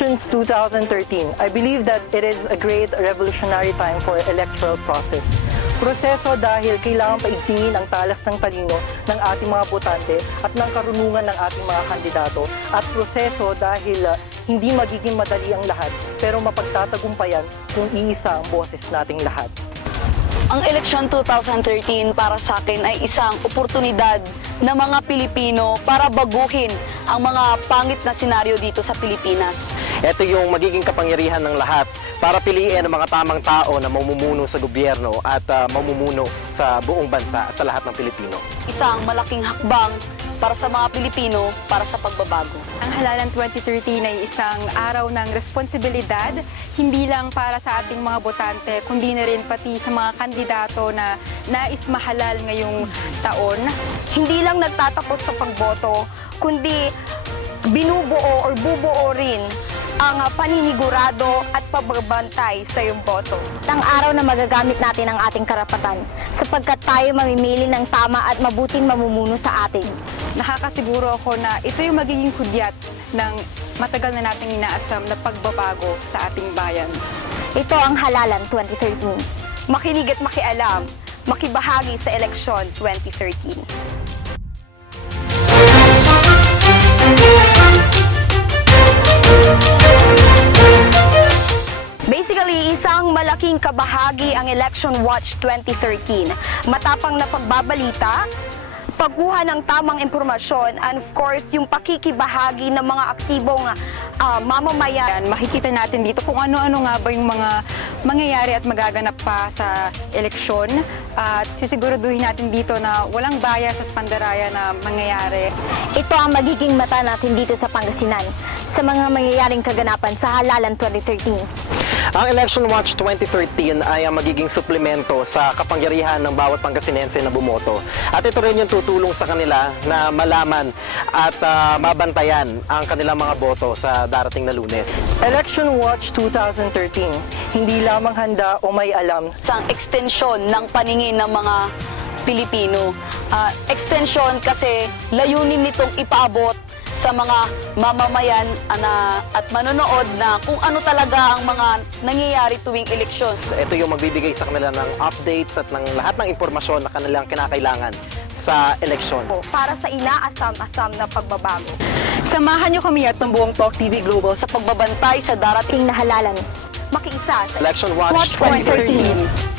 Elections 2013, I believe that it is a great revolutionary time for electoral process. Proseso dahil kailangan paigtingin ang talas ng talino ng ating mga botante at ng karunungan ng ating mga kandidato. At proseso dahil hindi magiging madali ang lahat, pero mapagtatagumpayan kung iisa ang boses nating lahat. Ang eleksyon 2013 para sa akin ay isang oportunidad ng mga Pilipino para baguhin ang mga pangit na senaryo dito sa Pilipinas. Ito yung magiging kapangyarihan ng lahat para piliin ang mga tamang tao na mamumuno sa gobyerno at mamumuno sa buong bansa at sa lahat ng Pilipino. Isang malaking hakbang para sa mga Pilipino para sa pagbabago. Ang halalan 2013 ay isang araw ng responsibilidad, hindi lang para sa ating mga botante, kundi na rin pati sa mga kandidato na nais mahalal ngayong taon. Hindi lang nagtatapos sa pagboto, kundi binubuo o bubuo rin ang paninigurado at pagbabantay sa iyong boto. Ang araw na magagamit natin ang ating karapatan sapagkat tayo mamimili ng tama at mabuting mamumuno sa atin. Nakakasiguro ako na ito yung magiging hudyat ng matagal na nating inaasam na pagbabago sa ating bayan. Ito ang Halalan 2013. Makinig at makialam, makibahagi sa eleksyon 2013. Basically, isang malaking kabahagi ang Election Watch 2013. Matapang na pagbabalita, pagkuha ng tamang impormasyon, and of course, yung pakikibahagi ng mga aktibong mamamayan. Makikita natin dito kung ano-ano nga ba yung mga mangyayari at magaganap pa sa eleksyon. At sisiguraduhin natin dito na walang bias at pandaraya na mangyayari. Ito ang magiging mata natin dito sa Pangasinan sa mga mangyayaring kaganapan sa Halalan 2013. Ang Election Watch 2013 ay ang magiging suplemento sa kapangyarihan ng bawat Pangasinense na bumoto. At ito rin yung tutulong sa kanila na malaman at mabantayan ang kanilang mga boto sa darating na Lunes. Election Watch 2013, hindi lamang handa o may alam. Isang ekstensyon ng paningin ng mga Pilipino. Extension kasi layunin nitong ipaabot sa mga mamamayan at manonood na kung ano talaga ang mga nangyayari tuwing eleksyon. Ito yung magbibigay sa kanila ng updates at ng lahat ng impormasyon na kanilang kinakailangan sa eleksyon. Para sa inaasam-asam na pagbabago. Samahan niyo kami at ng buong Talk TV Global Sa pagbabantay sa darating Ting na halalan. Makiisa sa Election Watch 2013. 2013.